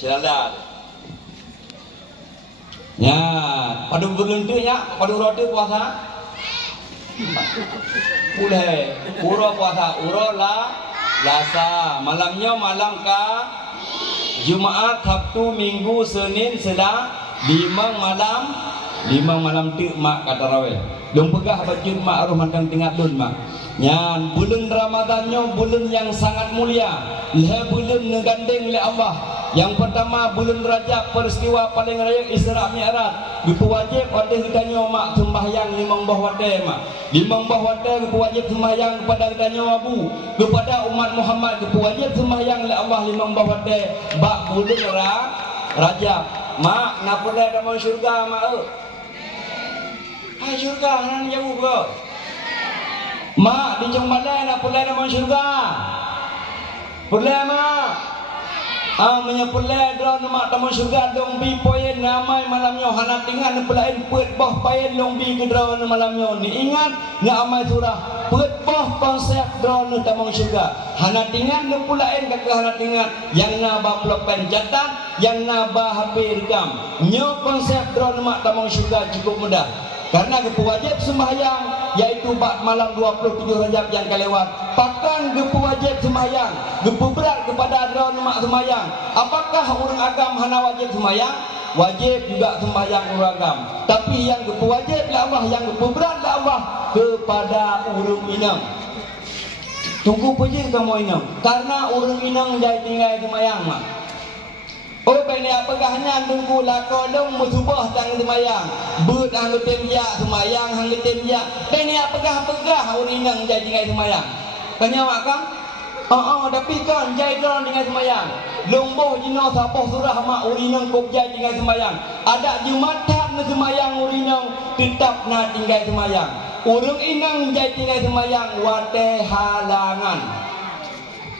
Selamat. Ya, padu berlentu ya, padu roti puasa. Boleh, uro puasa, uro lasa. Malamnya malam Jumaat, Sabtu, Minggu, Senin, limang malam tu mak kata raweh. Long pegah baju mak aruh mandang tingkat dun mak. Nyan bulan Ramadannya bulan yang sangat mulia. Bulan negandeng oleh Allah. Yang pertama bulan Rajab, peristiwa paling raya Isra Mi'raj. Itu wajib oleh kitanya mak sembahyang limang bah wate mak. Limang bah wate itu wajib sembahyang kepada kitanya abu. Kepada umat Muhammad itu wajib sembahyang oleh Allah limang bah wate. Bak bulan Rajab. Mak nak boleh ada mau syurga mak. Hai syurga nan jauh ke? Mak di Jong Balai nak boleh ada mau syurga. Boleh mak. Menyepulai drone mak tamu syurga dong bi poin namai malamnya hana tinggal pelain pet boh pain dong bi ke drone malamnya ni ingat ni amai surah pet boh konsep drone tamu syurga hana tinggal ni pelain kata hana tinggal yang naba plopen jatan yang naba HP rekam nyo konsep drone mak tamu syurga cukup mudah karena wajib sembahyang yaitu bak malam 27 Rajab yang kelewat pakan wajib sembahyang berat kepada drone mak sembahyang apakah orang agam hana wajib sembahyang wajib juga sembahyang orang agam tapi yang wajib lah Allah yang berat lah Allah kepada orang inang tunggu pejir kamu inang karena orang inang jadi tinggal sembahyang mak. Oh bini apakahnya tunggu lakolong musubah tang semayang but hang temja semayang hang temja bini apakah urinang jadi ngai semayang tanya mak kan tapi kan jadi orang dengan semayang lomboh jino sapoh surah mak urinang kop jadi ngai semayang ada jumatan semayang urinang tetap nak tinggal semayang urung inang jadi ngai semayang wate halangan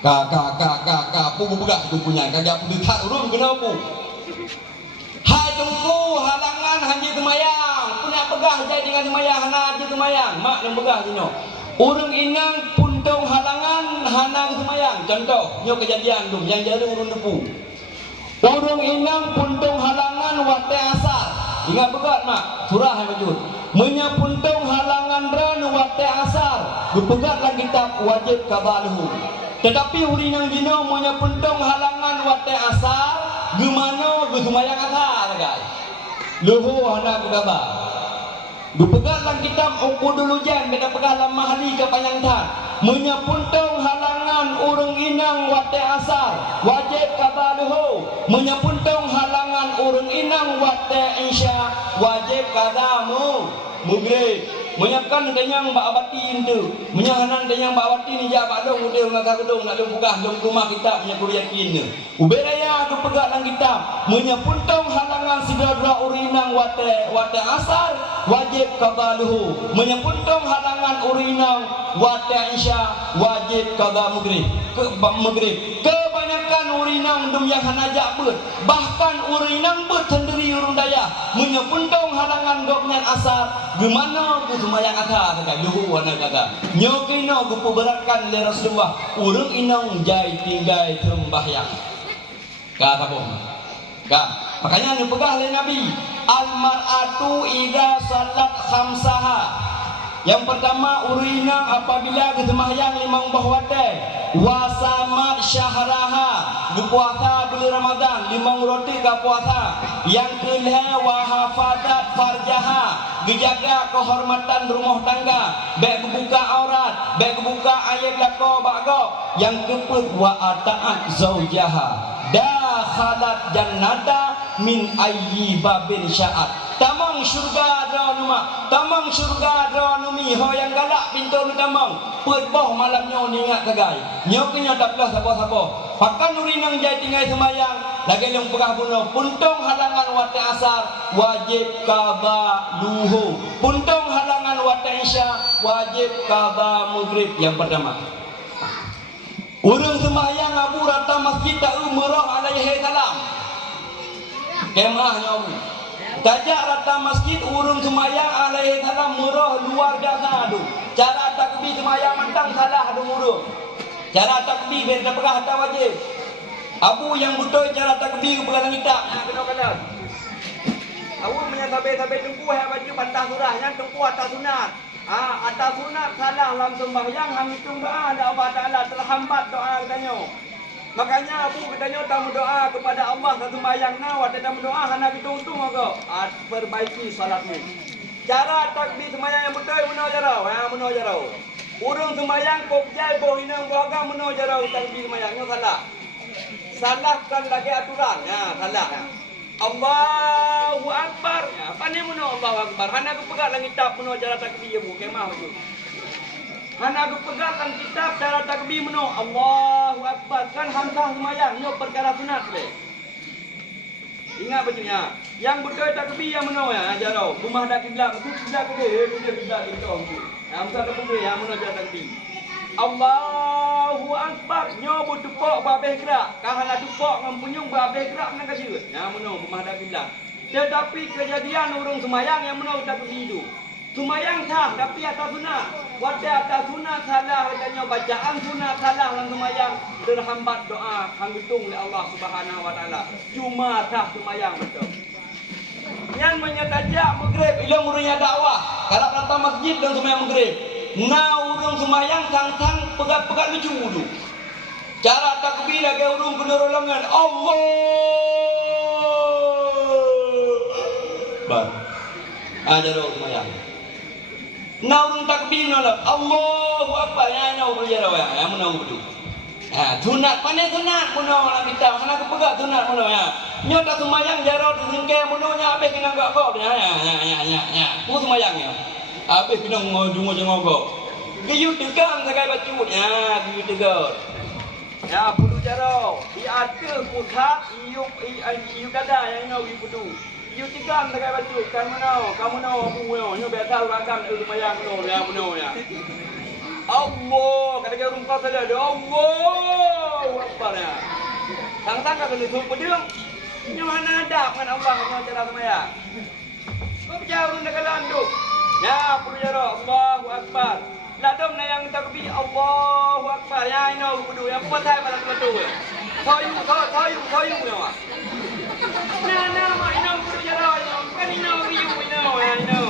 kakak pugu begah tu punya kagak punya tak urung kenapa hai tunggu halangan hanji semayang punya pegah jadi dengan semayang hana hanji semayang mak yang pegah sini urung inang puntung halangan hana semayang contoh nyo kejadian tu yang jadi urung depu urung inang puntung halangan wate asar ingat begat mak surah yang wajud menyapuntung halangan ran wate asar bepegatlah kitab wajib kabaluhu tetapi urinang dino menyapuntung halangan wate asar gimana gusumayang asar guys luhu hana kegaba bepegatlah kitab ukudul ujan beda pegah lama hari ke panyangtan menyapuntung halangan urung inang wate asar wajib kabaluhu menyapuntung halangan urung inang wate isya wajib kadamu mugri menyakan kenyang mbak abati itu menyahanan kenyang mbak abati ni jak bak dong udah ngakak dong nak dong bugah dong rumah kita punya kuriakin uberaya ke pegalan kita menyapuntung halangan sidra urinang wate asar wajib kabaluhu menyapuntung halangan urinang wate isya wajib kaga maghrib kebanyakan urinang dum yang hanajak ber bahkan urinang ber sendiri urung daya menyapuntung halangan gopnyan asar gimana semayang akar kata luhu wana kata nyokino gupu beratkan le Rasulullah urung inong jai tinggai sembahyang kata boh makanya ni pegah le Nabi al mar'atu idza salat khamsaha yang pertama urinang apabila sembahyang limang bahwate wasamat syahraha berpuasa bulan Ramadan limang roti ke puasa yang kedua wahafadat farjaha dijaga kehormatan rumah tangga baik buka aurat baik buka aib lako bago yang keempat wa ataat zaujaha dakhalat jannata min ayyi babin sya'at tamang syurga dronuma tamang syurga dronumi ho yang galak pintu ni tamang put boh malamnya ni ingat kagai nyoknya tak belah sapa-sapa pakan urinang jai tinggal semayang lagi yang pegah bunuh puntung halangan wate asar wajib qada luhu puntung halangan wate isya wajib qada maghrib yang pertama urang semayang abu rata masjid tak umrah alaihi salam kemahnya abu tajak rata masjid urung semayang alaihi salam murah luar biasa tu cara takbir semayang mentang salah tu urung cara takbir benda pegah tak wajib Abu yang betul cara takbir perkara kita. Nah, kena. Abu menyatabe-tabe tunggu yang baju pantah surah yang tunggu atas sunat. Atas sunat salah dalam sembahyang hang hitung doa ada Allah Taala terhambat doa katanya. Makanya Abu katanya tamu doa kepada Allah satu sembahyang nawat tamu doa hana hitung-hitung agak. Perbaiki salatmu. Cara takbir sembahyang yang betul mana cara? Mana cara? Urung sembahyang kok jai boh inang boga mana cara takbir sembahyangnya salah. Salahkan lagi aturannya, salah. Allahu Akbar. Ya, pandai muno Allahu Akbar. Hana aku pegang lang kitab muno cara takbir mu kemah tu. Hana aku pegang lang kitab cara takbir muno Allahu Akbar. Kan hamzah semayang nyo perkara sunat le. Ingat betulnya. Yang betul takbir yang muno ya jaro. Rumah dak kiblat tu kiblat ke dia kiblat itu. Hamzah takbir yang muno cara takbir. Allahu Akbar. Nyo berdupok babeh gerak. Kahana dupok mempunyung babeh gerak nang kasirut. Ya menung pemahadak kiblat. Tetapi kejadian urung semayang yang menung tak begitu. Semayang sah tapi atas sunat. Wate atas sunat salah katanya bacaan sunat salah dalam semayang terhambat doa hang hitung oleh Allah Subhanahu wa taala. Cuma sah semayang betul. Yang menyetajak maghrib ilang urangnya dakwah. Kalau datang masjid dan semayang maghrib. Nah urung semayang sang-sang pegat-pegat lucu dulu. Cara takbir lagi urung penerolangan Allah. Bar. Ajar urung semayang. Nah urung takbir nolak Allahu Akbar ya na urung jarawa ya mana urung. Sunat pandai sunat muno nak kita mana aku pegat sunat muno ya. Nyota semayang jaro disengke muno nya habis kena gak kau ya. Ku semayang ya. Habis kena ngojong-ngojong. Gayut tegang sagai bacut ya, gayut tegang. Ya, pudu jaro. Diada kutat iu dada yang nau iu pudu. Iu tegang sagai bacut. Kamu nau aku yo. Nyo biasa uragam lumayan no ya puno ya. Allah, kata ke urung kau saja. Allah, Akbar ya. Sang-sang ka kena sup pedung. Nyo hana ada dengan Allah nyo cara semaya. Kau percaya urung dak landuk. Ya, pudu jaro. Allahu Akbar. Ladom na yang takbir Allahu Akbar. Ya ino kudu yang pasal pada tu. Toyu ya. Na mak ino kudu jaro ino. Kan ino riu ino ya ino.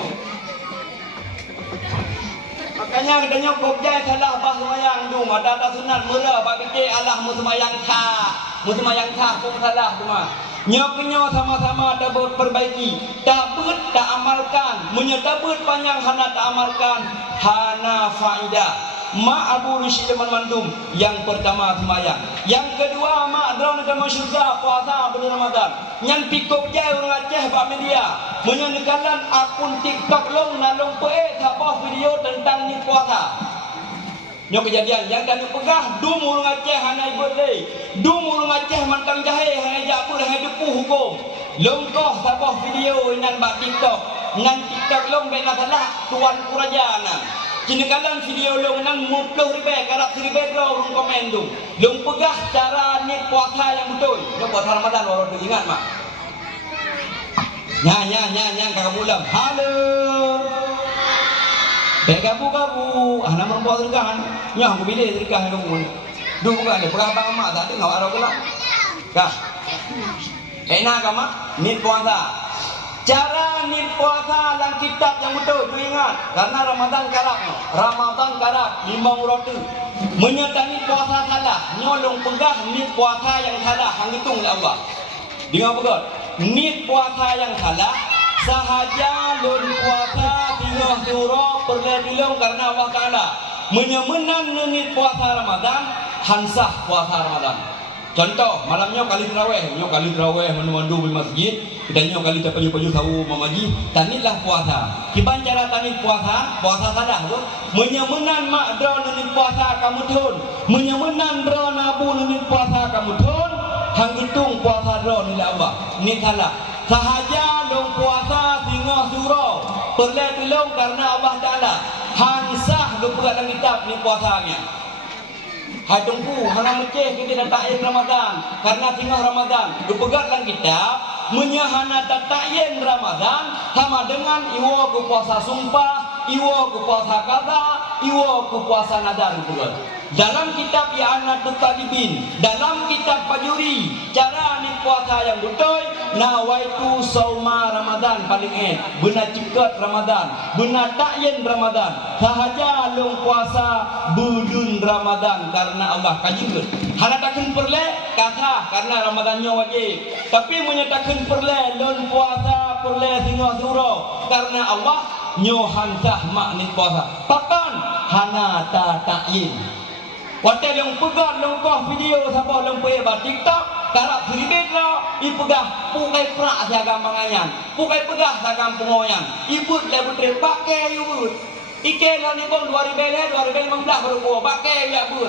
Makanya katanya kopjai salah bah semayang tu. Ada sunat mula bab ke Allah mu semayang ta. Mu semayang ta pun salah cuma. Nyo sama-sama ada perbaiki. Tak amalkan. Menyetabut panjang hana tak amalkan. Hana faidah. Ma Abu Rishid Mandum. Yang pertama semayang. Yang kedua ma drone dalam syurga puasa bulan Ramadan. Yang pikok jai orang Aceh bak media. Menyanyikan akun TikTok long nalong pe tapah video tentang ni puasa. Nyo kejadian yang dan pegah dum urang Aceh hana ibut deui. Dum urang Aceh mantang jahe hana japur hana depu hukum. Longkoh sabah video nan bak TikTok. Nan TikTok long bena salah tuan kerajaan. Jinekalan video long nan 50 ribu karak 1000 urang komen dum. Long pegah cara ni puasa yang betul. Nyo puasa Ramadan orang tu ingat mak. Nya kakak bulam. Halo. Gabu-gabu, nama buat tergahan. Nyah aku bila tergahan kamu. Dulu bukan ada berapa mak tak tengok arah gelap. Kah? Enak kah mak? Nit puasa. Cara nit puasa dalam kitab yang betul tu ingat. Karena Ramadan karab 5 roti. Menyatakan puasa salah. Nyolong pegah nit puasa yang salah. Hang hitung oleh Allah. Dengar betul. Nit puasa yang salah. Sahaja lun puasa tinggal surah perlebih karena Allah Ta'ala menyemenang menit puasa Ramadan hansah puasa Ramadan. Contoh malamnya kali terawih menuandu di masjid kita nyo kali tapaju tahu mamaji tanilah puasa kiban cara tani puasa sadah tu menyemenang mak dra menit puasa kamu tun menyemenang dra nabu menit puasa kamu tun hang hitung puasa dra ni Allah ni salah. Sahaja long puasa tinggal surau perlebih karena Allah Ta'ala hansah long pegat dalam kitab ni puasanya. Hai tunggu hana meceh kita dah takyin Ramadan karena tinggal Ramadan long pegat dalam kitab menyahana takyin Ramadan sama dengan iwo ku puasa sumpah, iwo ku puasa kata, iwo ku puasa nadar pula. Dalam kitab I'anatul Talibin, dalam kitab Fajuri, cara ni puasa yang betul, nawaitu sauma Ramadan paling benar cekat Ramadan, benar takyin Ramadan. Sahaja long puasa budun Ramadan karena Allah kajingut. Hana takkan perle kata karena Ramadannya wajib. Tapi menyatakan perle lon puasa perle singo suro karena Allah nyo hansah makni puasa. Pakan hana ta takyin. Hotel yang pegang longkah video siapa lompai ba TikTok karap ribet lah ipegah pukai prak siagam pangayan pukai pegah sagam pengoyan ibut le putre pakai ibut ike lah ni bong 2015 baru ko pakai ya but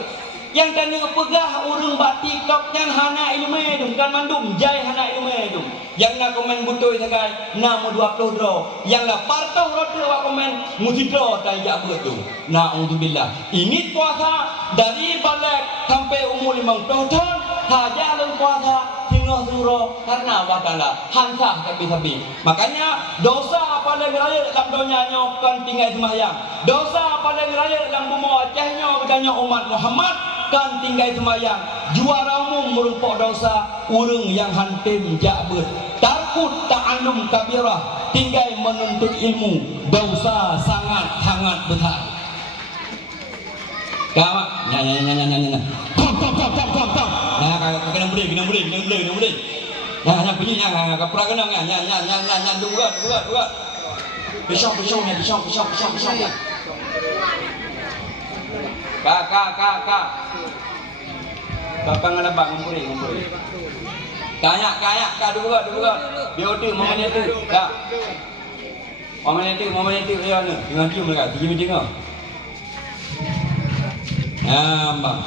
yang tanya pegah urang ba TikTok yang hana ilmu dum kan mandum jai hana ilmu dum yang nak komen butoi sagai namu 20 dro yang nak partoh rodo wa komen mutidro tai ya but tu naudzubillah ini puasa dari balik sampai umur 50 tahun saja lon puasa tinggal suro karena Allah Taala hansah tapi makanya dosa paling raya dalam dunia kan tinggal sembahyang dosa paling raya dalam bumi Acehnya bedanya umat Muhammad kan tinggal sembahyang juara umum merupakan dosa urang yang hantim jabut takut ta'allum kabirah tinggal menuntut ilmu dosa sangat besar. Kawan, nyanyi. Kom. Nah, kena boleh. Nah, bunyi yang kapra kena nyanyi dua. Pisau. Kak. Kakak ngana bang ngumpul. Kaya dua. BOT momennya tu. Kak. Momennya tu ya ni. Dengan dia mereka, dia tengok. Bang.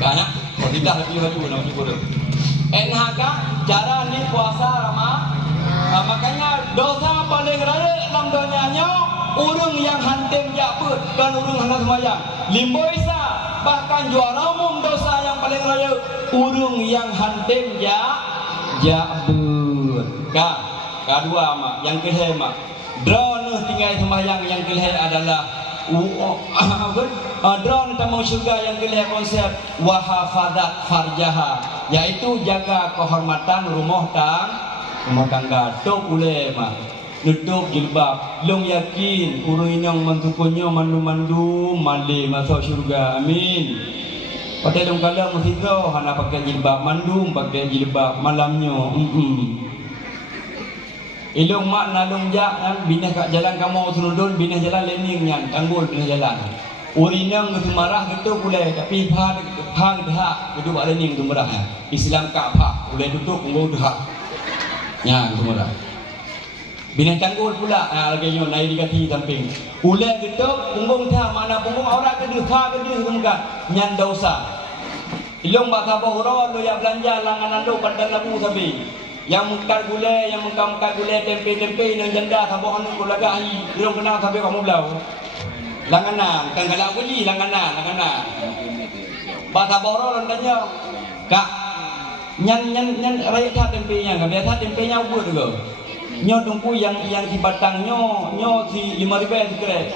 Kaya, kalau tidak lebih baju nak bodoh. Enhaga cara ni puasa makanya dosa paling raya dalam dunianya urang yang hantim jabut kan urang hana sembahyang. Limboisa bahkan juara umum dosa yang paling raya urang yang hantim jabut. Kedua mak, yang kedua mak. Drone tinggal sembahyang yang kedua adalah drone tamu syurga yang dilihat konsep wahafadat farjaha yaitu jaga kehormatan rumah tangga tok ulema nutup jilbab long yakin urang yang mentukunnya mandu male masuk syurga amin pada dong kala musiko hana pakai jilbab mandum pakai jilbab malamnya ilung mak nalung jak binah kat jalan kamu sunudun binah jalan lening nyan tanggul binah jalan urinang tu marah gitu boleh tapi phang dah duduk bak lening tu marah Islam ka apa boleh duduk ngau dah nya tu marah binah tanggul pula lagi nyo naik di kaki samping ulai gitu punggung tha mana punggung aurat kedeh kemuka nyan dosa ilung bak saboro lo ya belanja langanan do badan labu sabi yang mengkar gulai, yang mengkar gulai tempe yang janda sabah anu kulaga ai belum kenal sampai kamu belau. Langanan, kan galak beli langanan. Bahasa boro landanya. Kak nyan rakyat hat tempenya, enggak biasa tempenya ubur juga. Nyo tungku yang di batang nyo si 5.000 sekret.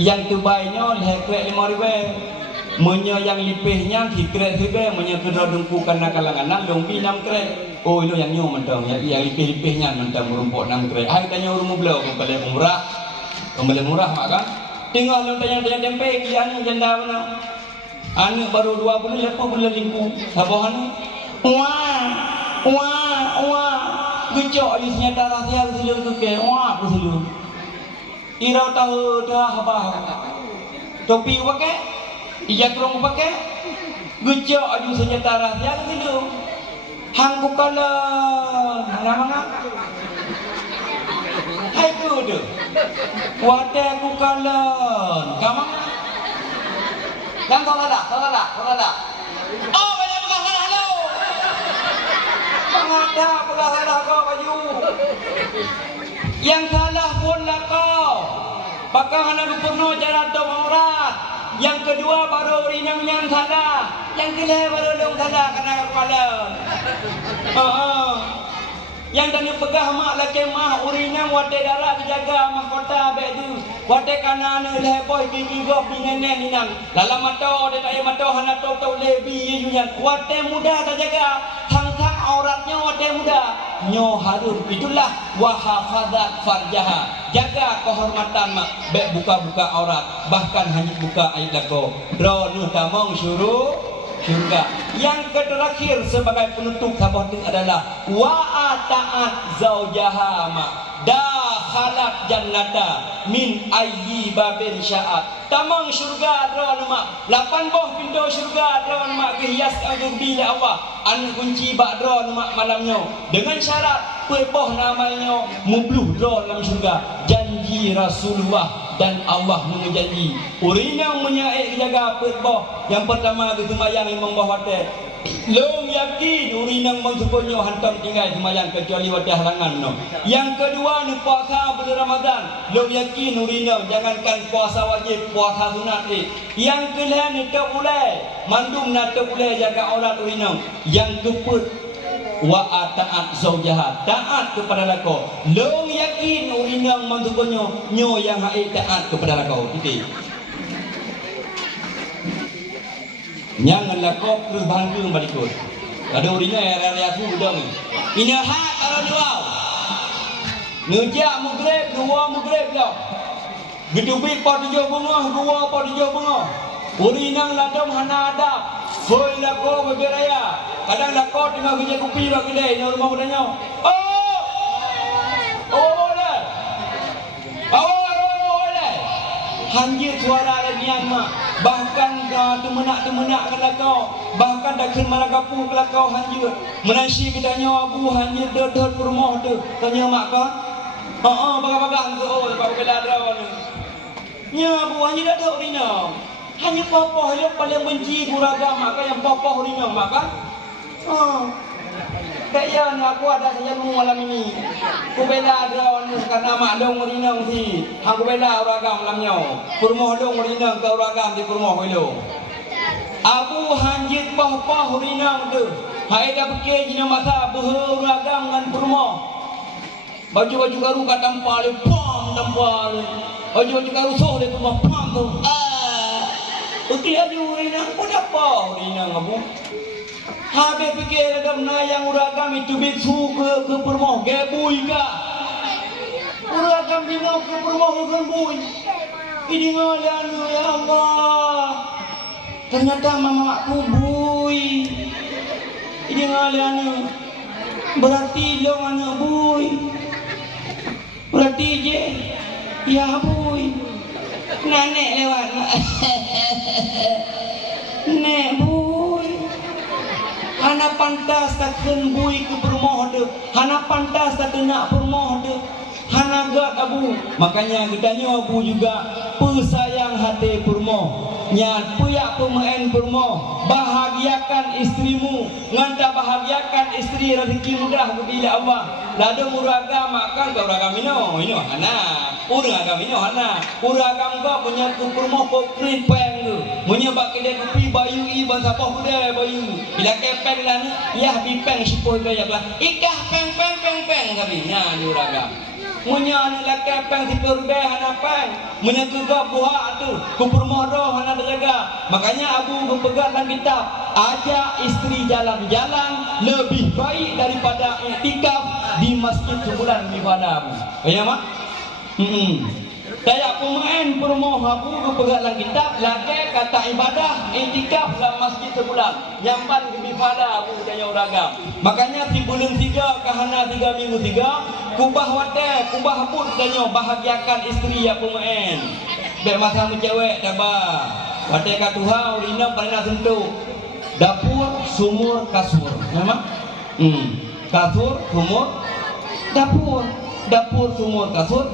Yang tubainya lekret 5.000. Menyo yang lipihnya sikret sekret menyo kedua tungku karena kalangan dong 6 kret. Oh itu yang nyo mentang yang lipih-lipihnya mentang merumpuk 6 kret. Hai tanya rumah belau kembali murah mak kan. Tinggal lu tanya tempe kian janda mana. Anu baru 2 bulan lepas bulan lingku. Sabahan wah gejok di senjata rahsia selur tu ke wah selur. Irau tahu dah apa. Topi pakai, ijakrong pakai. Gejok di senjata rahsia selur. Hang kukala mana hai tu tu wadah kukala kamu dan salah oh banyak pegang salah lo mengada pegang salah kau baju yang salah pun lah kau pakang hana penuh cara aurat yang kedua baru rinyang salah yang ketiga baru dong salah karena kepala Yang tanya pegah mak laki mah urinang wate darah kejaga mahkota be tu. Wate kanan le boy gigi gop ni nenek ni nang. Lala mato de tak mato hana tok tok lebi ye junya. Wate muda tak jaga. Hang-hang auratnya wate muda. Nyo harur itulah wahafadzat farjaha. Jaga kehormatan mak be buka-buka aurat. Bahkan hanya buka aib lako. Dro nu tamong syuruh syurga. Yang terakhir sebagai penutup sabah itu adalah wa ata'at zaujaha ma dakhalat jannata min ayyi babin sya'at. Tamang syurga dron mak 8 boh pintu syurga dron mak kehias agung bila Allah an kunci bak dron mak malamnya dengan syarat boh namanya mubluh dron dalam syurga. Janji Rasulullah dan Allah menjanji urinang menyaik jaga perboh. Yang pertama ke sembahyang imam bahwate long yakin urinang mangsukonyo hantam tinggal sembahyang kecuali wate halangan no. Yang kedua ni puasa bulan Ramadan long yakin urinang jangankan puasa wajib puasa sunat ni. Yang kelima ni tak boleh mandum nak tak boleh jaga aurat urinang. Yang keempat wa ataat zaujaha taat kepada lako long yakin urinang mantukonyo nyo yang haid taat kepada lako titik jangan lako terus banggung balikut ada urina area aku udah ni ini hak kalau duau ngejak maghrib dua maghrib dah gedubik pot 7 bunga dua pot 7 bunga urinang ladam hana ada hoi lako beraya. Kadang lakot tengah kerja kopi bak kedai ni rumah mudanya. Oh dah. Oh dah. Hanjir suara lagi yang mak. Bahkan temenak kelakau. Bahkan dah ken malagapu kelakau hanjir. Menasi kitanya abu hanjir dodot rumah tu. Tanya mak kau. Bagang-bagang tu lepas bela draw ni. Nya abu hanjir dah tahu rina. Hanya popoh dia paling benci kuragam mak yang popoh rina mak kan. Kaya ni aku ada saja malam ini. Ku bela draw ni karena mak dong rinang si. Aku bela uragam malamnya. Kurmoh dong rinang ke uragam di kurmoh welo. Abu hanjit pah rinang tu. Hai dah fikir jina masa behe uragam dengan kurmoh. Baju-baju karu kat tampal tampal. Baju-baju karu soh dia tu pam tu. Ukli adu rinang pun apa rinang abu. Habis fikir ada menayang uragam itu bisu ke permoh gebui ka. Uragam dino ke permoh gebui. Ini ngalian ya Allah. Ternyata mama aku bui. Ini ngalian berarti dong anak bui. Berarti je ya bui. Nenek lewat. Nek bui. Hana pantas tak bui ke permoh tu. Hana pantas tak nak permoh tu. Hana gat abu. Makanya kitanya abu juga pesayang hati permoh. Nya puyak pemain permoh. Bahagiakan istrimu. Nganta bahagiakan istri rezeki mudah bila Allah. Lado uragam makan kau uragam ini hana. Uragam ini hana. Uragam kau punya ke permoh kokrit peng tu. Punya bak kedai kopi bayu i bahasa apa kedai bayu. Bila kepeng lah ni, ya bipeng sipoi gaya lah. Ikah peng kami nya ni uragam. Munya ni lah kepeng sipoi gaya hana peng. Munya gegap buah tu, kupurmoh hana terjaga. Makanya Abu berpegang dalam kitab, ajak istri jalan-jalan lebih baik daripada iktikaf di masjid sebulan ibadah Abu. Ya mak? Saya pemain permoh aku berpegang dalam kitab lagi kata ibadah iktikaf dalam masjid sebulan nyampan ke ibadah aku tanya uragam. Makanya di bulan 3 kahana 3 minggu 3 kubah wate kubah pun tanya bahagiakan istri ya pemain. Bek masa mencewek tabah. Wate ka Tuhan urina paling sentuh. Dapur sumur kasur. Nama? Kasur sumur dapur. Dapur sumur kasur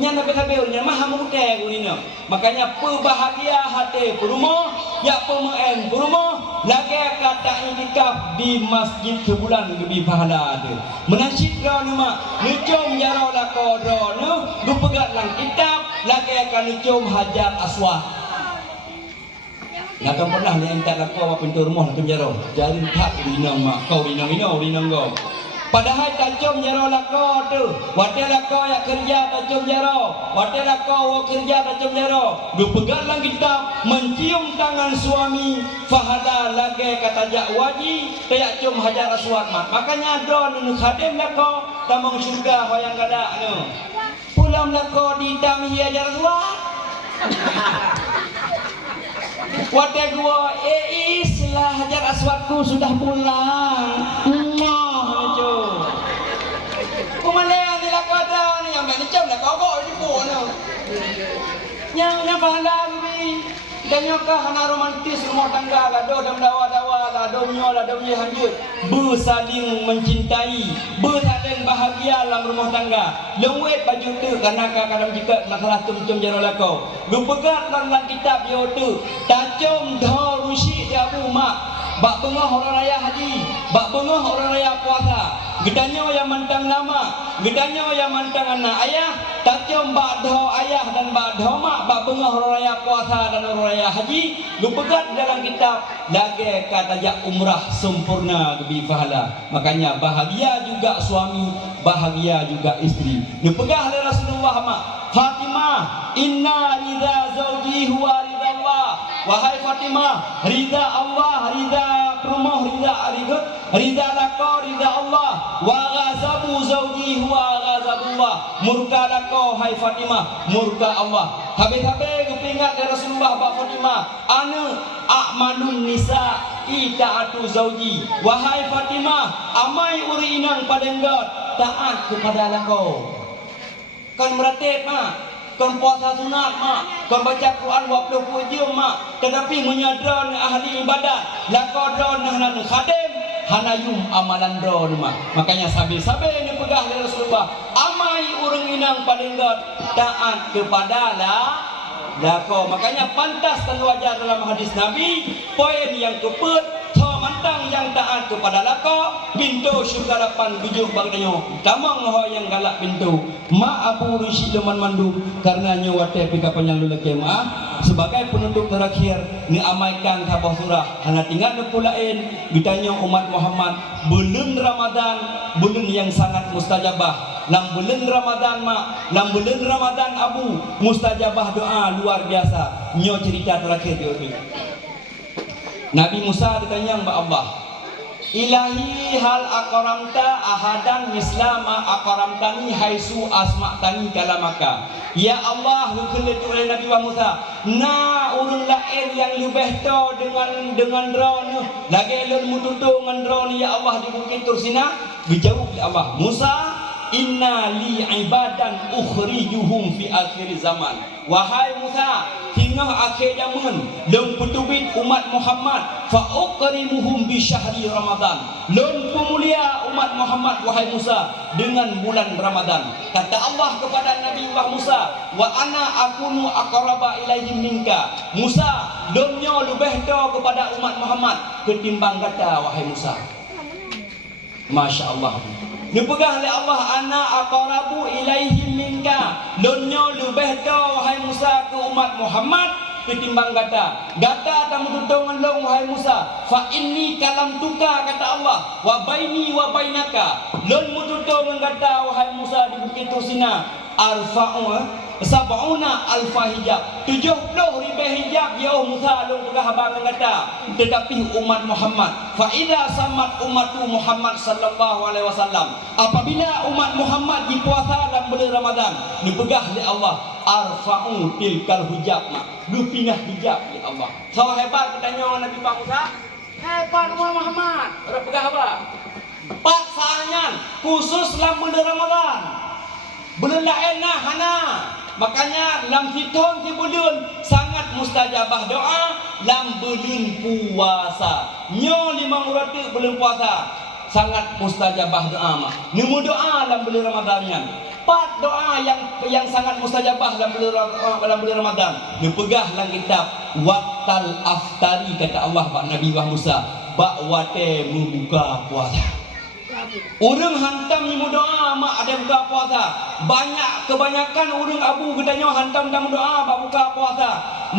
nyana betabe urina maha mute urina. Makanya pebahagia hati perumoh ya pemain perumoh lagi kata iktikaf di masjid sebulan lebih pahala tu. Menasyid kau nama ngecom jaro lako drone gupegat lang kitab lagi akan ngecom hajar aswad. Nak pernah ni entar lako apa pintu rumah nak jaro. Jarin tak urina mak kau urina kau. Padahal tajam jaro lako tu. Wadah lako yang kerja tajam jaro. Wadah lako yang kerja tajam jaro. Du pegatlah kita mencium tangan suami. Fahala lagi kata jak waji. Tayak cium hajar aswad mat. Makanya ada nu khadim lako. Tamang syurga hoyang gadak nu. Pulang lako di tami hajar aswad. Wadah gua islah hajar aswadku sudah pulang. Kumalaya nila kada ni yang ni cam nak kau di pun. Yang pahala ni dan ka hana romantis rumah tangga gado dam dawa-dawa gado nyola dam ye hanjut bersaling mencintai bersaling bahagia dalam rumah tangga lewet baju tu karena kadang jika masalah tum-tum jaro lakau gupegat dalam kitab yo tu tajum dah rusi dia abu mak bak bengah orang raya haji bak bengah orang raya puasa gedanya yang mantang nama gedanya yang mantang anak ayah tajum bak dah ayah dan bak dah mak bak bengah orang raya puasa dan orang raya haji gupegat dalam kitab lagi kata jak umrah sempurna lebih pahala. Makanya bahagia juga suami, bahagia juga istri. Dipegah oleh Rasulullah mak Fatimah, inna ridha zauji huwa ridha Allah. Wahai Fatimah, ridha Allah, ridha rumah, ridha lako, ridha Allah. Wa ghazabu zauji huwa ghazabullah. Murka lako, hai Fatimah, murka Allah. Habis-habis kepingat dari Rasulullah bak Fatimah, anu a'manun nisa ita'atu zauji. Wahai Fatimah, amai uri inang padenggot taat kepada lako. Kan meratib mak, kan puasa sunat mak, kan baca Quran 20 jam mak. Tetapi menyadran ahli ibadat, lako dron nahnan khadim, hanayum amalan dron mak. Makanya sabi-sabi ini pegah dari Rasulullah, amai urang inang padenggot taat kepada lako. Makanya pantas dan wajar dalam hadis Nabi, poin yang keput mantang yang taat kepada lako, pintu syurga lapan bujuh bagdanyo. Tamang ho yang galak pintu. Ma abu rusi leman mandu karena nyawate pika panjang lulake ma sebagai penutup terakhir ni amaikan sabah surah hana tinggal pulain ditanya umat Muhammad bulan Ramadan bulan yang sangat mustajabah. Lam bulan Ramadan mak, lam bulan Ramadan abu mustajabah doa luar biasa. Nyo cerita terakhir dia tu. Nabi Musa ditanya kepada Allah, Ilahi hal akaramta ahadan mislama akaramtani haisu asma'tani kalamaka. Ya Allah, hukulitu oleh Nabi Musa, na urun lain yang lebih to dengan drone lagi elun mututu dengan drone ya Allah di bukit Tursina. Dijawab oleh Allah, Musa, inna li ibadan ukhrijuhum fi akhir zaman. Wahai Musa, hingga akhir zaman lem petubit umat Muhammad fa uqrimuhum bi syahri Ramadan. Lem pemulia umat Muhammad wahai Musa dengan bulan Ramadan. Kata Allah kepada Nabi Musa, wa ana akunu aqraba ilaihim minka. Musa, lemnya lebih do kepada umat Muhammad ketimbang kata wahai Musa. Masya Allah. Dipegah oleh Allah, ana aqrabu ilaihim minka. Donyo lebih do wahai Musa ke umat Muhammad ketimbang gata. Gata tak mentutungan long wahai Musa. Fa inni kalam tuka kata Allah wa baini wa bainaka. Lon mentutungan gata wahai Musa di bukit Tursina. Arfa'u sab'una alfa hijab. 70,000 hijab ya Musa long pegah abang kata. Tetapi umat Muhammad fa idza samat ummatu Muhammad sallallahu alaihi wasallam, apabila umat Muhammad di puasa dalam bulan Ramadan dipegah oleh Allah, arfa'u tilkal hijab mak, dupinah hijab ya Allah. So hebat katanya Nabi Musa, hebat umat Muhammad. Ora pegah apa? Paksanya khusus dalam bulan Ramadan. Bulan lain nah hana. Makanya dalam hitun si bulan sangat mustajabah doa dalam bulan puasa. Nyo 5 roti bulan puasa sangat mustajabah doa mak. Nemu doa dalam bulan Ramadannya. 4 doa yang sangat mustajabah dalam bulan Ramadan. Dipegah dalam kitab Waqtal Aftari kata Allah Pak Nabi Musa, bak wate membuka puasa. Urang hantam ni doa mak ada buka puasa. Kebanyakan urang abu gedanya hantam dalam doa bak buka puasa.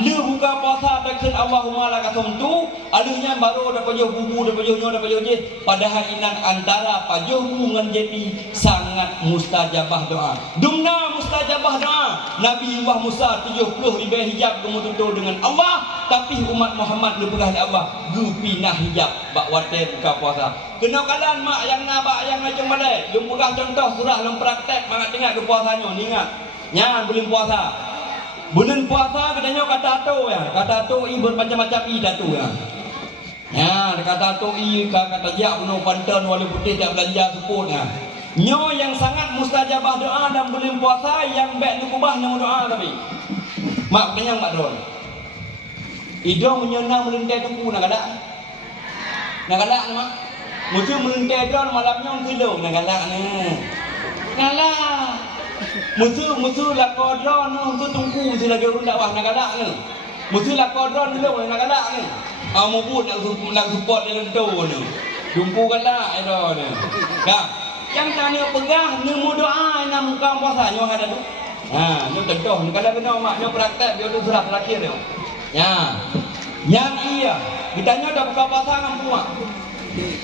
lu buka puasa takkan Allahumma lakatum tu alunya baru dapat jauh bubu dapat jauh dapat jauh je padahal inan antara pajuh ngan jadi sangat mustajabah doa. Dumna mustajabah doa Nabi Musa 70 ribu hijab kemudian dengan Allah tapi umat Muhammad lu pegah Allah gupinah hijab bak wate buka puasa. Kena kalan mak yang nabak yang macam mana lu pegah contoh surah lu praktek mangat ingat ke puasanya ni ingat nyan belum puasa. Bulan puasa katanya kata tu ya, kata tu i bermacam-macam i datu ya. Ya, kata tu i kata jak bunuh pantan wali putih tak belanja sepun ya. Nyo yang sangat mustajabah doa dan bulan puasa yang baik lu kubah nang doa tapi. Mak katanya mak don. Idong menyenang melentai tunggu nak galak. Nak galak mak. Muncul melentai don malamnya kilo nak galak ni. Galak. Musuh lah kodron tu tunggu tu lagi urut dakwah nak galak ni. Musuh lah kodron dulu nak galak ni. Mau pun nak support dia lentu ni. Jumpu galak ado ni. Dah. Yang tanya pegah ni mu doa nak muka puasa nyo ada tu. Ha, nyo tentuh ni kalau kena mak nyo praktek dia tu surah terakhir dia. Ya. Yang iya, kita nyo dah buka puasa dengan puak.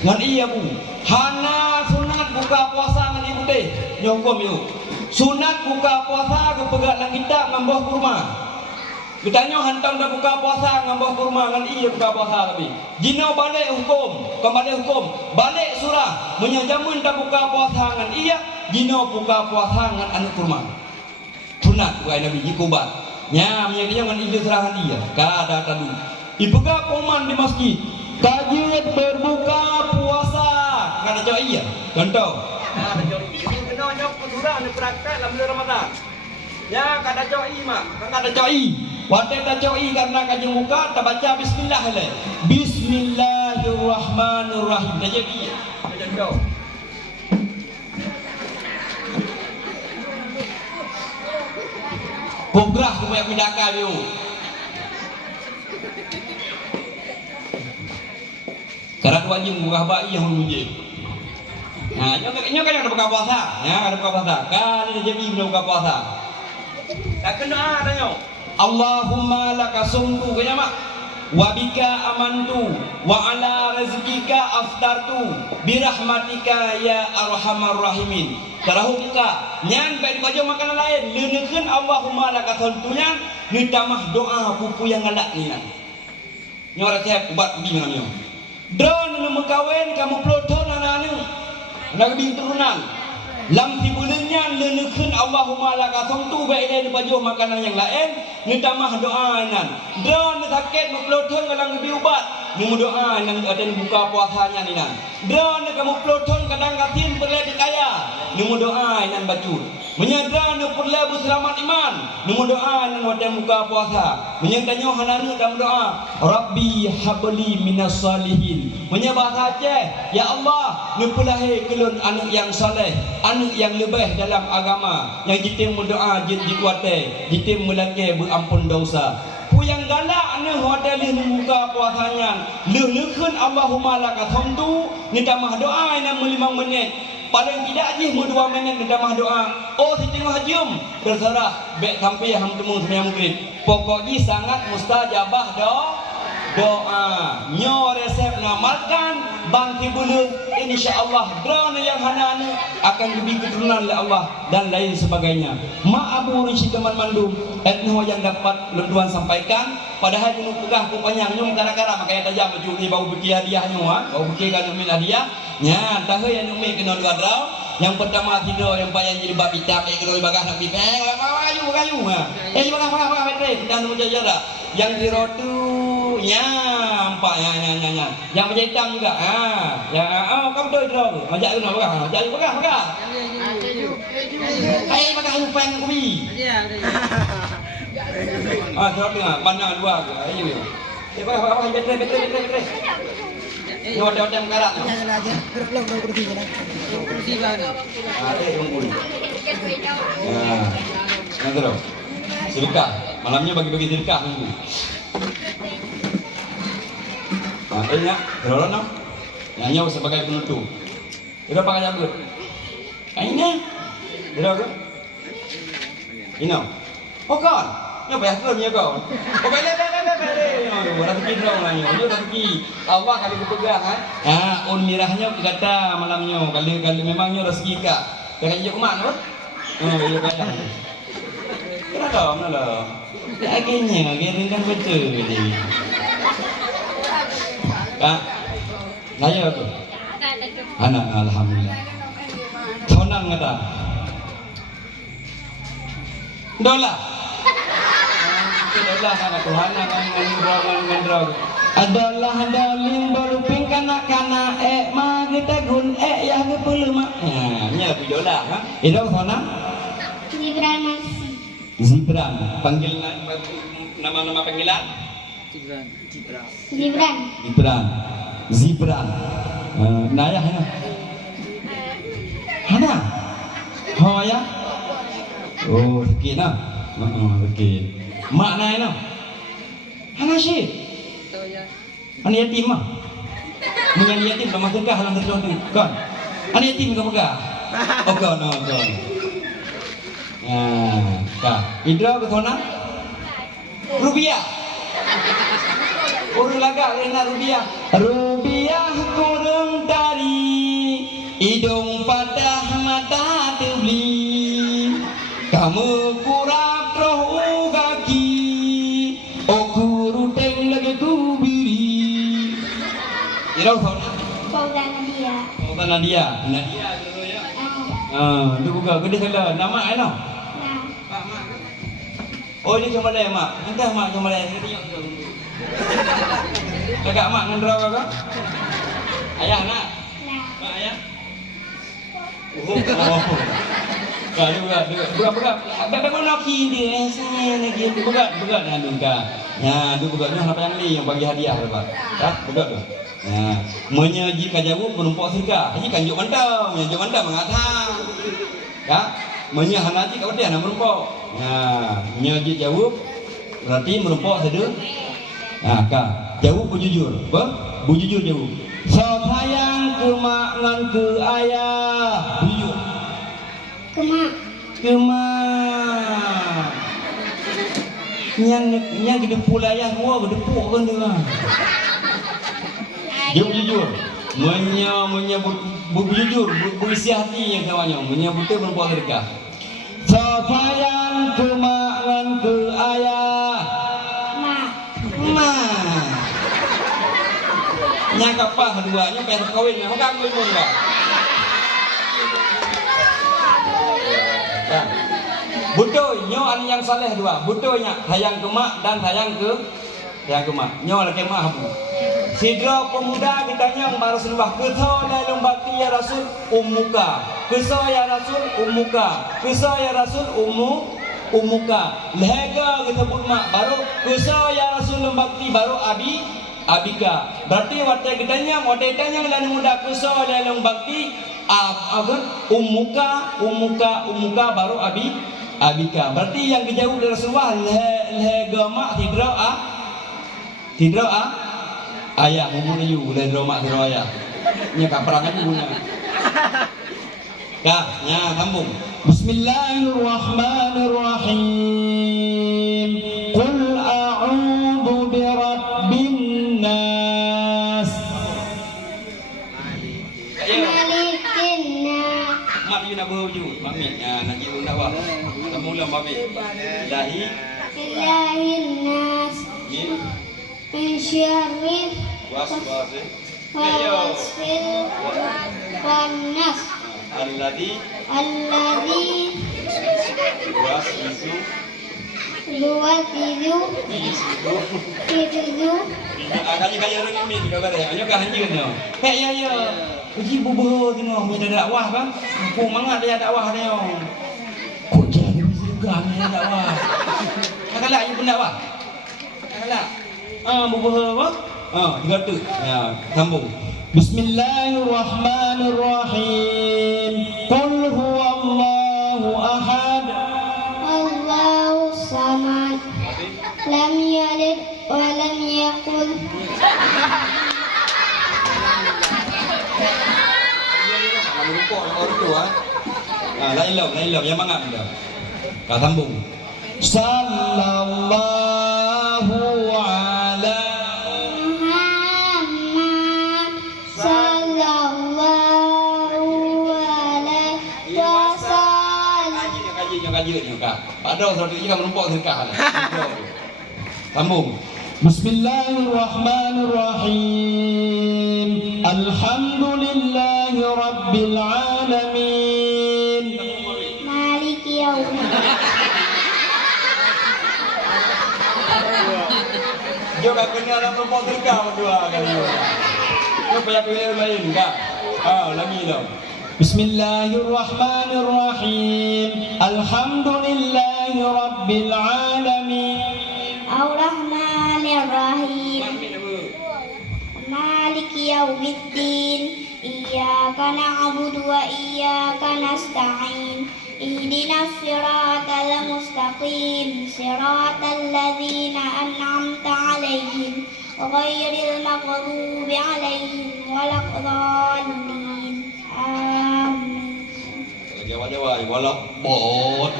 Ngan iya bu. Hana sunat buka puasa dengan ibu teh. Nyongkom yo. Sunat buka puasa ke pegat lang kita ngambah kurma. Kitanya hantang dah buka puasa ngambah kurma ngan iya buka puasa tapi. Jino balik hukum, kembali hukum. Balik surah menyajamun dah buka puasa ngan iya, jino buka puasa ngan anu kurma. Sunat buat Nabi jikubat. Nya menyadinya ngan iya surah ngan iya. Kada tadi. Ibuka poman di masjid. Kajian berbuka puasa. Kada cak iya. Contoh. Ada coi. Kena nyok surah ni praktek dalam bulan Ramadan. Ya kada coi mak, kada coi. Wate ta coi karena kajeng buka ta baca bismillah le. Bismillahirrahmanirrahim. Dah jadi. Contoh. Pograh ku punya pindaka biu. Karat wajib buka bayi yang menguji. Nah, nyo kan ada buka puasa. Ya, ada buka puasa. Kali dia jadi buka puasa. Tak kena ada nyo. Allahumma laka sumtu kaya mak. Wa bika amantu wa ala rizqika aftartu bi rahmatika ya arhamar rahimin. Tarahu buka. Nyan baik baju makanan lain. Leunekeun Allahumma laka sumtu nya ni tamah doa pupu yang ngalak ni. Nyo resep buat bingung nyo. Drone nu mekawin kamu plodon anak-anak. Nak bing turunan lam tibulannya leunekeun Allahumma laka sumtu bae dia baju makanan yang lain ni tamah doa nan don sakit meplothon kadang diubat ni doa nan ada buka puasanya ni nan don kamu plothon kadang katin perle dikaya ni doa nan baju menyadar ni perle selamat iman ni doa nan ada buka puasa menyadanya hananu dalam doa Rabbi habli minas salihin menyebah saja ya Allah ni pulahi kelun anak yang soleh anak yang lebih dalam agama yang kita berdoa jadi kuate kita melake berampun dosa pu yang galak ne hotel ni muka puasanya leunekeun Allahumma laka hamdu ni tamah doa na 5 menit paling tidak je 2 minit ni tamah doa oh si tengah hajum terserah baik sampai ham temu sembahyang maghrib pokoknya sangat mustajabah doa nyo resep ngamalkan bangki bulu insyaallah drone yang hanane akan lebih keturunan oleh Allah dan lain sebagainya. Ma Abu Rashid teman mandum etno yang dapat lenduan sampaikan padahal ini pegah ku panjang nyo kara-kara makanya tajam baju ni bau beki hadiah nyo bau beki kan min hadiah nya tahu yang umi kena dua draw yang pertama tidur yang payah jadi bab hitam kena bagah nak pipeng kayu bagah betre dan menjaga yang di rotu nya nampak nya yang menjadi hitam juga ya kamu tahu draw tu majak tu nak bagah ayo bagah upeng kubi draw tengah pandang dua ayo bagah betre Yo ada mekarat. Jangan aja. Belum kursi mana. Kursi mana? Ada yang boleh. Nah. Nanti dong. Sedekah. Malamnya bagi-bagi sedekah minggu. Makanya, terlalu no. Nyanyi sebagai penutup. Sudah pakai jabut. Ini. Sudah ke? Ini. Oh kan. Nyo payah terus kau. Okey le. Orang pergi dong lah nyo. Nyo dah pergi. Allah kali kepegang on mirahnya kata malamnya kali memangnya rezeki kak. Kaya yo kemak tu. Yo kaya. Kenapa mana lah? Akhirnya kan betul ni. Kak. Naya tu. Anak alhamdulillah. Thonan ngata. Dola. Dola kana Tuhan ngandro. Adalah dalim beruping kana ma kita gun ya ke puluh mak. Nya pi dola ha. Itu thonan. Zibran. Panggil nama panggilan? Zibran. Naya hana. Hana. Ho ya. Oh, sikit nah. Sikit. Mak naya nah. Hana sih. Ani yatim mah. Menyanyi yatim dah masuk ke halam terjun tu. Kan? Ani yatim kau pegang. Oh, kan. Kak. Idra ke sana? Rupiah. Urung lagak lena rupiah. Rupiah kurang tari, hidung patah mata tebli. Kamu kurap roh kaki, okuru teng lagi kubiri. Idra ke sana? Pautan Nadia. Nadia dulu ya. Itu buka gede salah. Nama apa? Oh ini cuma leh mak. Entah mak cuma leh. Kakak mak ngendra kakak? Ayah nak? Mak ayah? Buka. Bagaimana nak kini? Saya lagi buka dah duka. Ya, tu buka ni apa yang ni yang bagi hadiah lepas. Tak buka tu. Ya, menyaji kajabu penumpuk surga. Ini kan juk mantap, mengatang. Ya, menyah nanti kau dia nak menumpuk. Nah, menyaji jawab berarti menumpuk sedu. Nah, kak jawab bujujur, bujujur jawab. So sayang ke mak ngan ke ayah, bujujur. Ke mak. Yang gede pula ayah gua gede puk kan dia. Dia jujur, bujur, berisi hati yang kawannya, menyebutnya berbuat mereka. Sayang ke mak ngan ke ayah, mak. Yang kapah keduanya pengen kawin, maka aku mau juga. Butuh, nyo an yang saleh dua, butuhnya sayang ke mak dan sayang ke mak. Nyo laki mak habu. Sidra pemuda ditanya kepada Rasulullah, "Kesah dalam bakti ya Rasul ummuka. Kesah ya Rasul ummuka. Kesah ya Rasul ummuka." Lega disebut mak baru kesah ya Rasul dalam bakti baru abika. Berarti waktu ditanya dalam muda kesah dalam bakti ummuka baru abika. Berarti yang dijauh dari Rasulullah lega mak tidra ayah ngomong you boleh drama tiro ayah nya kaperang aja punya kak nya sambung Bismillahirrahmanirrahim Qul a'udzu birabbin nas Malikin nas mak you nak berwujud mamit nak jiru nak wah mula mamit ilahin nas min syarril waswasil wannas alladhi yuwaswisu kaya orang ini kabar ya anyo kahanjeun yo ya uji bubuh tino mi dakwah bang ku mangat dia dakwah dia kok jadi juga mi dakwah akala you pendakwah akala bubuh apa? Tiga tu. Ya, sambung. Bismillahirrahmanirrahim. Qul huwallahu ahad. Allahu samad. Lam yalid wa lam yakul. Lain lau, yang mangat dah. Kau sambung. sallallahu ala Muhammad sallallahu alaihi wasallam. Kaji juga. Pada satu juga menumpuk sedekah. Sambung. Bismillahirrahmanirrahim. Alhamdulillahi rabbil alamin. Maliki yaumiddin. Juga kena dalam menumpuk sedekah berdua kali. Kau banyak pilih lain enggak? Lagi dah. Bismillahirrahmanirrahim. Alhamdulillahi rabbil alamin. Ar-Rahmanir-Rahim. Maliki yaumiddin. Iyyaka na'budu wa iyyaka nasta'in. Ihdinas siratal mustaqim. Siratal ladzina an'amta 'alaihim ghairil maghdubi 'alaihim waladdallin. Amin. Jawa-jawa walak bot.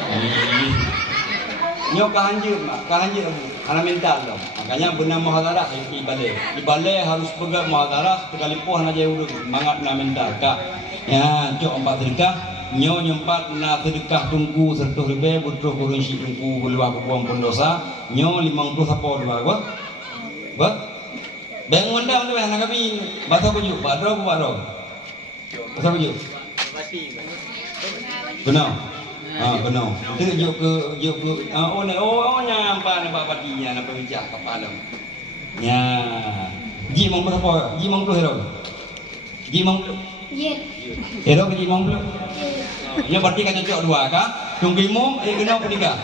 Nyo kahanjir mak, kahanjir ana mental dah. Makanya benar muhadarah ibadah. Ibadah harus pegang muhadarah sekalipun aja urut semangat na mental kak. Ya, cok empat sedekah, nyo nyempat na sedekah tungku serta lebih butuh kurun si tungku keluar kubuang pun dosa. Nyo 50 sapo dua gua. Ba? Bangun dah tu nak kami. Bahasa pujuk, badro ku badro. Bahasa pujuk. Benar. Benar. Itu juk ke nyampa nampak patinya nampak bijak kepala. Ya. Ji mong berapa? Ji mong 10 hero. Ji mong Ye. hero ke ji mong 10. Nya berarti kan cocok dua kah? Tunggu mong kena nikah.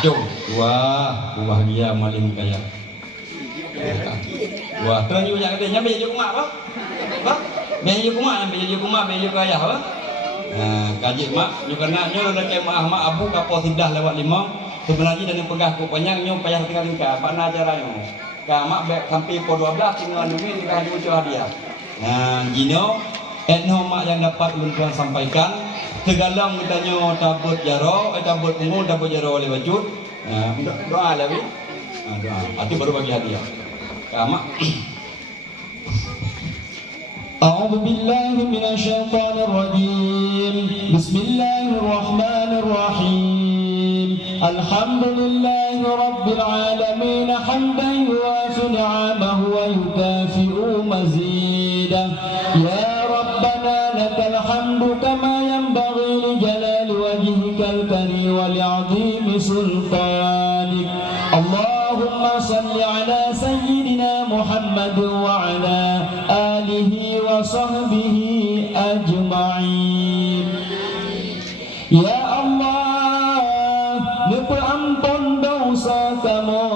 Jom. Wah, bahagia maling kaya. Wah, terus juga katanya bejo kumak apa? Apa? Bejo kumak, bejo kaya apa? Nah, kaji mak, nyo kena nyo nak ke mak abu kapo sidah lewat 5. Sebenarnya dan yang pegah ku panjang nyo payah tinggal lingkar. Apa na caranya? Ka mak bek sampai po 12 tinggal duit nikah di hadiah. Nah, jino etno mak yang dapat ulun tuan sampaikan segalang kita nyo tabut jaro, tabut unggul, tabut jaro oleh wajud. Nah, doa lagi. Doa. Hati baru bagi hadiah. Kama. A'udzu billahi minasy syaithanir rajim. Bismillahirrahmanirrahim. Alhamdulillahi rabbil alamin hamdan yuwafi ni'amahu wa yukafi'u mazidah. Ya rabbana lakal hamdu kama yanbaghi li jalali wajhikal karim wa li'azimi sultanik. Allahumma salli ala sayyidina Muhammad wa ala alihi wa sahbihi ajma'in. Ya Allah, lupa ampun dosa kamu,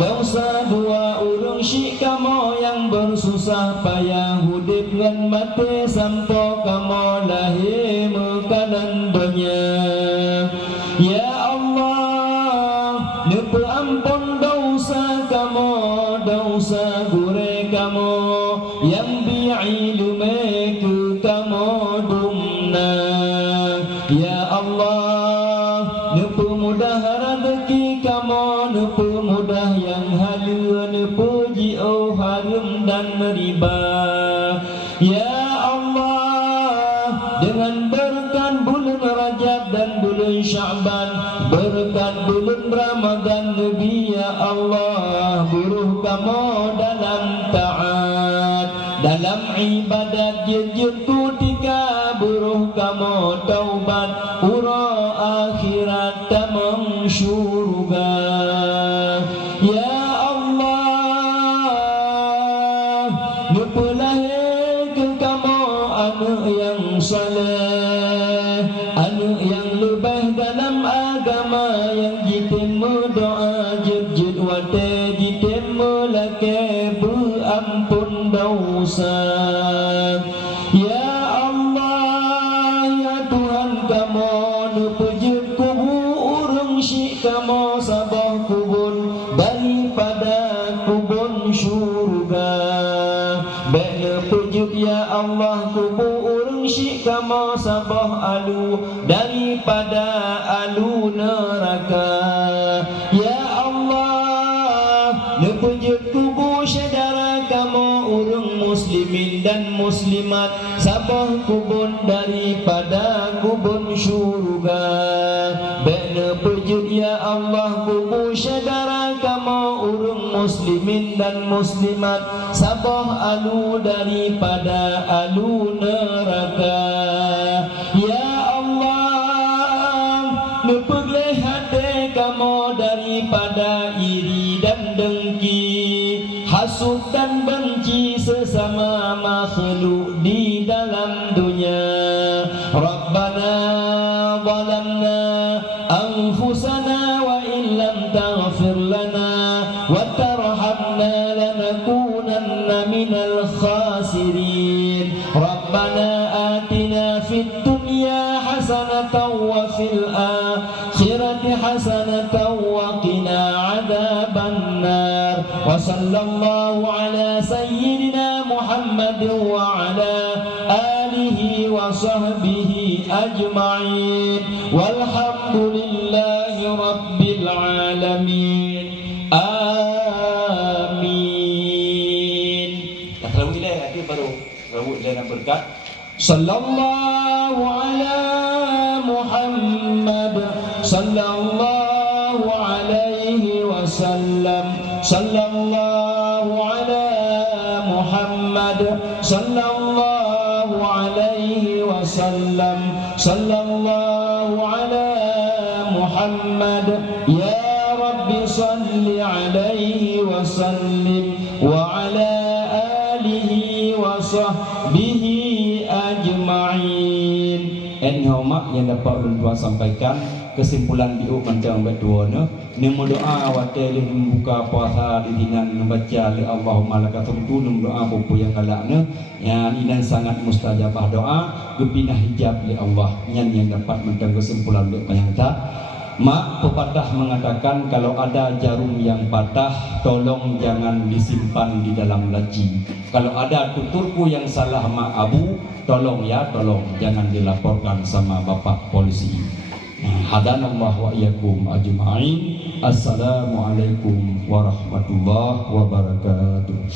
dosa dua urung syik kamu yang bersusah payah hidup dengan mati sampai kamu lahir makanan banyak. Ya Allah, lupa ampun dosa kamu, dosa gure kamu yang bi'ilme ke kamu dumna. Ya Allah, nupu mudah rezeki kamu, nupu mudah yang halu, nupu ji'u harum dan riba. Ya Allah, dengan berkat bulan Rajab dan bulan Sya'ban, berkat bulan Ramadan Nabi, ya Allah, buruh kamu dalam taat, dalam ibadat jujur kutika, buruh kamu taubat, ura akhirat tamam syurga. Ya Allah, nupulahir ke kamu anak yang saleh, anak yang lebih dalam agama, yang jitimu doa jujud wate, jitimu lake ampun dosa. Ya Allah, ya Tuhan kamu, nupujud kubu urung syik kamu sabah kubun daripada kubun syurga. Bena pujud ya Allah kubu urung syi'ka ma sabah alu daripada alu neraka. Ya Allah, nepejut kubur syedara kamu urung muslimin dan muslimat sabah kubun daripada kubun syurga. Bena pejut ya Allah kubur syedara kamu urung muslimin dan muslimat sabah alu daripada alu neraka. Ya Allah, nepegleh hati kamu daripada iri dan dengki, hasud dan benci sesama makhluk di dalam dunia. Rabbana zalamna anfusana wa illam taghfir lana wa tarhamna lanakunanna minal khasirin. Rabbana atina fid dunya hasanatan wa fil akhirati hasanatan wa qina adzaban nar. Wa sallallahu ala sayyidina Muhammad wa ala alihi wa sahbihi ajma'in. Walhamdulillahi rabbil alamin. Amin. Dah terlalu gila nanti baru rawut dan berkat. Sallallahu ala Muhammad sallallahu alaihi wasallam. Sallallahu ala Muhammad sallallahu alaihi wasallam. Sallallahu ala Muhammad. Ya Rabbi salli alaihi wasallim wa ala alihi wa sahbihi ajma'in. Mak yang dapat berdua sampaikan kesimpulan diuk mentang berdua ni doa wate li membuka puasa di dinan membaca li Allahumma lakatum tunum doa buku yang galaknya yang ini sangat mustajabah doa gepinah hijab li Allah yang dapat mentang kesimpulan li panyangta. Mak pepatah mengatakan kalau ada jarum yang patah tolong jangan disimpan di dalam laci. Kalau ada tuturku yang salah mak abu tolong jangan dilaporkan sama bapak polisi. Hadanallahu wa iyyakum ajma'in. Assalamualaikum warahmatullahi wabarakatuh.